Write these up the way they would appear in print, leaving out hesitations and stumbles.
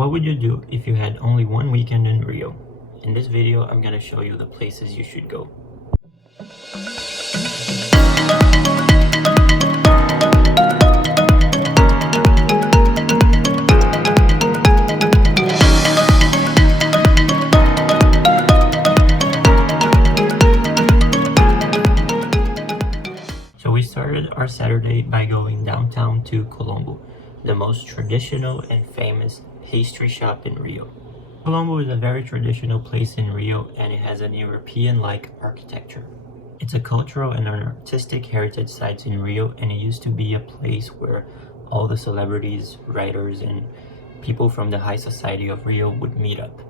What would you do if you had only one weekend in Rio? In this video, I'm gonna show you the places you should go. So we started our Saturday by going downtown to Colombo, the most traditional and famous pastry shop in Rio. Colombo is a very traditional place in Rio, and it has an European-like architecture. It's a cultural and an artistic heritage site in Rio, and it used to be a place where all the celebrities, writers, and people from the high society of Rio would meet up.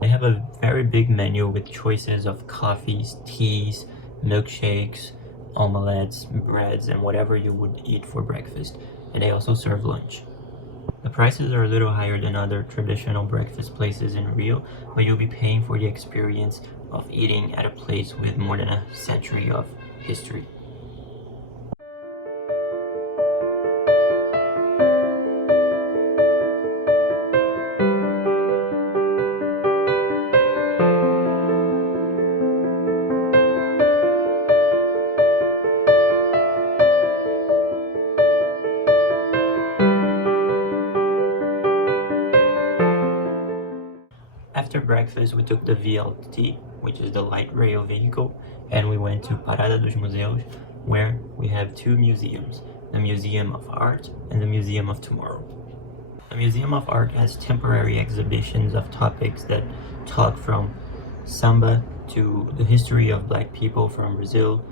They have a very big menu with choices of coffees, teas, milkshakes, omelettes, breads, and whatever you would eat for breakfast, and they also serve lunch. The prices are a little higher than other traditional breakfast places in Rio, but you'll be paying for the experience of eating at a place with more than a century of history. After breakfast, we took the VLT, which is the light rail vehicle, and we went to Parada dos Museus, where we have two museums, the Museum of Art and the Museum of Tomorrow. The Museum of Art has temporary exhibitions of topics that talk from samba to the history of Black people from Brazil,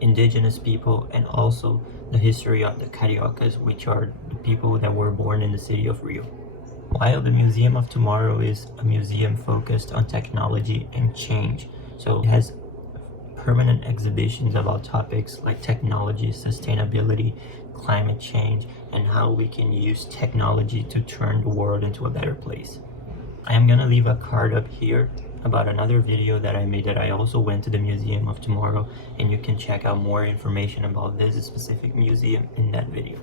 indigenous people, and also the history of the Cariocas, which are the people that were born in the city of Rio. While the Museum of Tomorrow is a museum focused on technology and change, so it has permanent exhibitions about topics like technology, sustainability, climate change, and how we can use technology to turn the world into a better place. I am gonna leave a card up here about another video that I made that I also went to the Museum of Tomorrow, and you can check out more information about this specific museum in that video.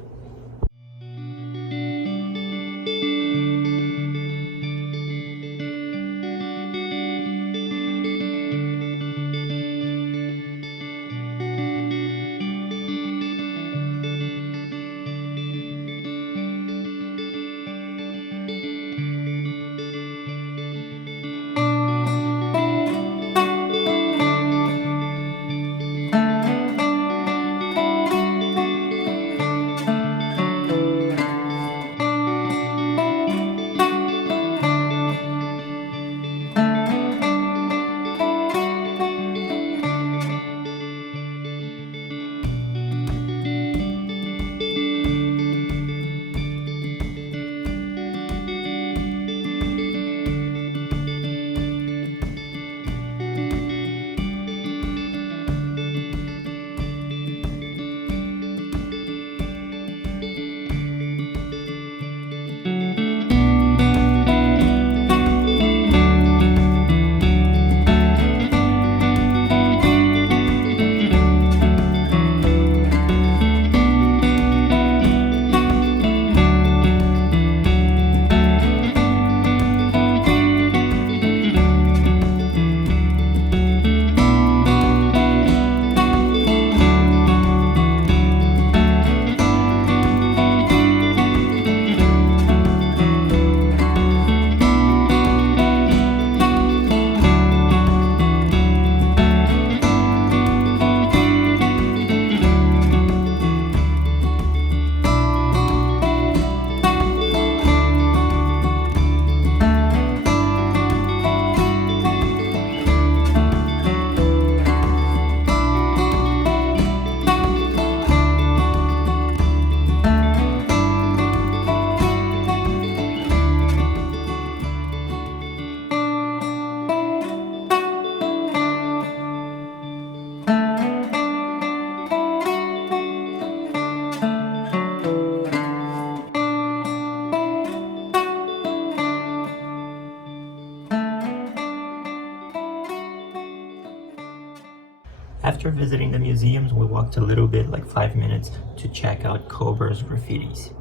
After visiting the museums, we walked a little bit, like 5 minutes, to check out Cobra's graffitis.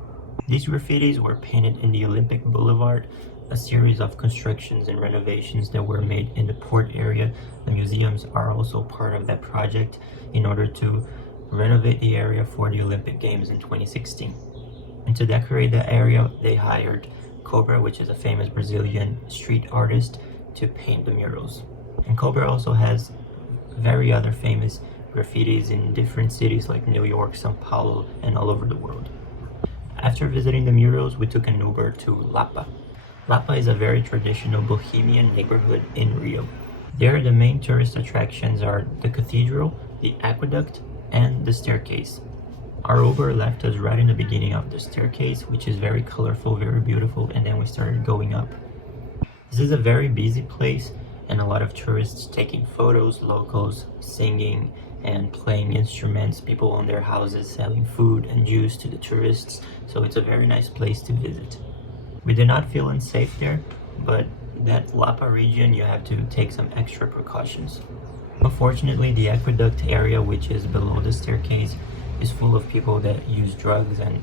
These graffitis were painted in the Olympic Boulevard, a series of constructions and renovations that were made in the port area. The museums are also part of that project in order to renovate the area for the Olympic Games in 2016. And to decorate the area, they hired Cobra, which is a famous Brazilian street artist, to paint the murals. And Cobra also has very other famous graffitis in different cities like New York, São Paulo, and all over the world. After visiting the murals, we took an Uber to Lapa. Lapa is a very traditional bohemian neighborhood in Rio. There, the main tourist attractions are the cathedral, the aqueduct, and the staircase. Our Uber left us right in the beginning of the staircase, which is very colorful, very beautiful, and then we started going up. This is a very busy place and a lot of tourists taking photos, locals singing and playing instruments, people on their houses selling food and juice to the tourists, so it's a very nice place to visit. We did not feel unsafe there, but that Lapa region you have to take some extra precautions. Unfortunately, the aqueduct area, which is below the staircase, is full of people that use drugs, and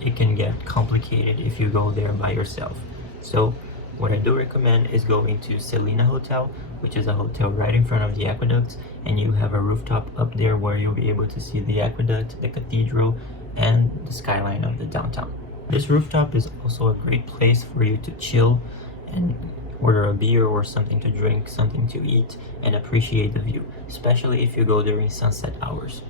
it can get complicated if you go there by yourself. So what I do recommend is going to Selina Hotel, which is a hotel right in front of the aqueduct, and you have a rooftop up there where you'll be able to see the aqueduct, the cathedral, and the skyline of the downtown. This rooftop is also a great place for you to chill and order a beer or something to drink, something to eat, and appreciate the view, especially if you go during sunset hours.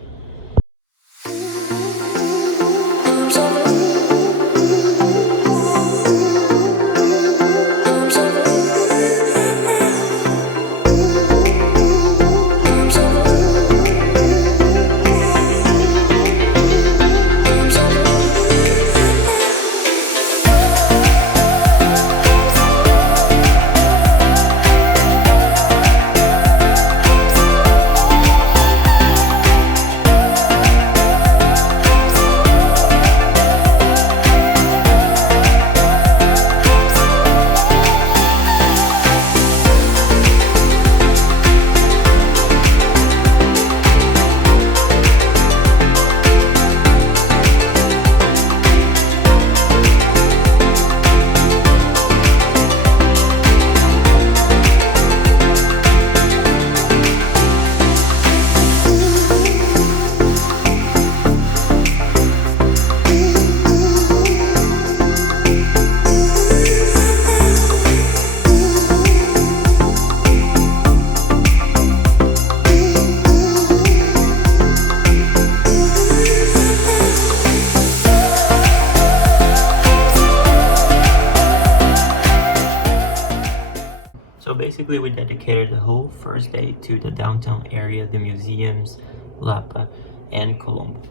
So basically we dedicated the whole first day to the downtown area, the museums, Lapa, and Colombo.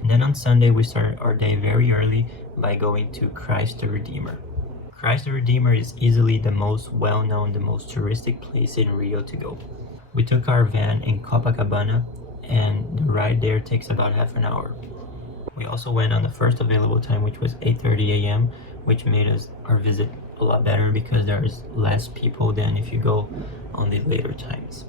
And then on Sunday we started our day very early by going to Christ the Redeemer. Christ the Redeemer is easily the most well-known, the most touristic place in Rio to go. We took our van in Copacabana, and the ride there takes about half an hour. We also went on the first available time, which was 8:30 a.m., which made our visit a lot better because there's less people than if you go on the later times.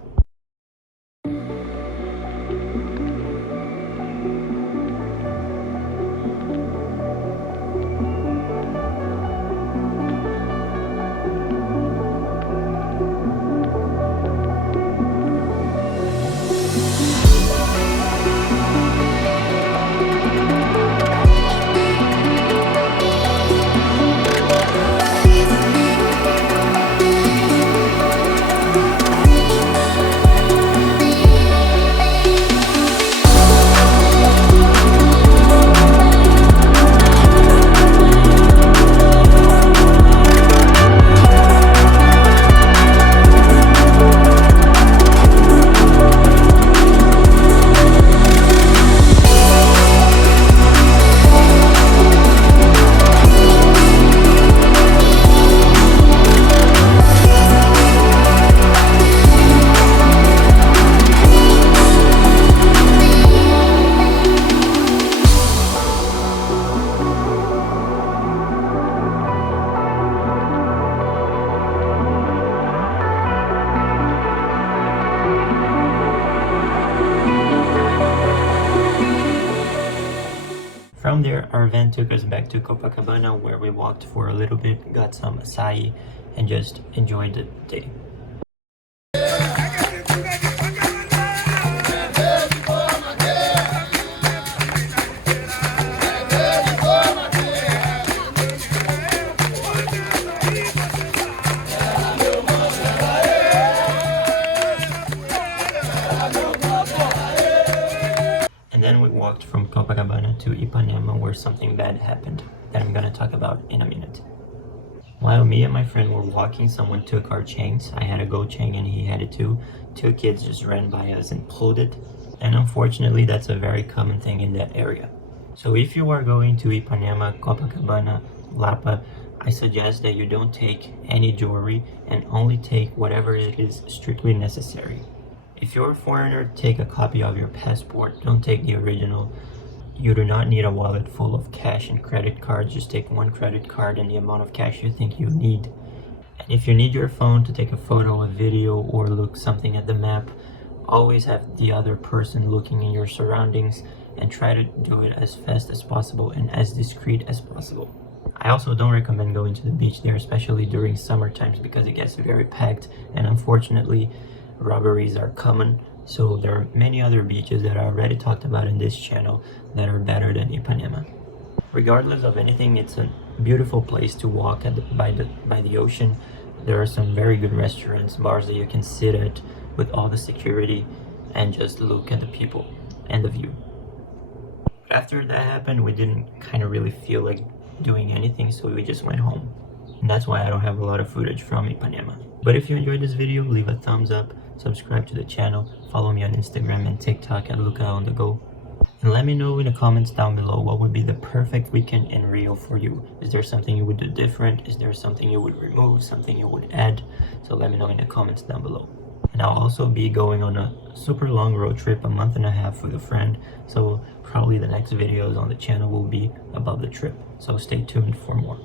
From there, our van took us back to Copacabana, where we walked for a little bit, got some acai, and just enjoyed the day. And then we walked from Copacabana to Ipanema, where something bad happened that I'm gonna talk about in a minute. While me and my friend were walking, someone took our chains. I had a gold chain and he had it too. Two kids just ran by us and pulled it. And unfortunately, that's a very common thing in that area. So if you are going to Ipanema, Copacabana, Lapa, I suggest that you don't take any jewelry and only take whatever it is strictly necessary. If you're a foreigner, take a copy of your passport. Don't take the original. You do not need a wallet full of cash and credit cards. Just take one credit card and the amount of cash you think you need. And if you need your phone to take a photo, a video, or look something at the map, always have the other person looking in your surroundings and try to do it as fast as possible and as discreet as possible. I also don't recommend going to the beach there, especially during summer times, because it gets very packed and unfortunately robberies are common. So there are many other beaches that I already talked about in this channel that are better than Ipanema. Regardless of anything, it's a beautiful place to walk by the ocean. There are some very good restaurants, bars that you can sit at with all the security and just look at the people and the view. But after that happened, we didn't kind of really feel like doing anything, so we just went home. And that's why I don't have a lot of footage from Ipanema. But if you enjoyed this video, leave a thumbs up, subscribe to the channel, follow me on Instagram and TikTok at Luca on the go. And let me know in the comments down below what would be the perfect weekend in Rio for you. Is there something you would do different? Is there something you would remove? Something you would add? So let me know in the comments down below. And I'll also be going on a super long road trip, a month and a half with a friend. So probably the next videos on the channel will be about the trip. So stay tuned for more.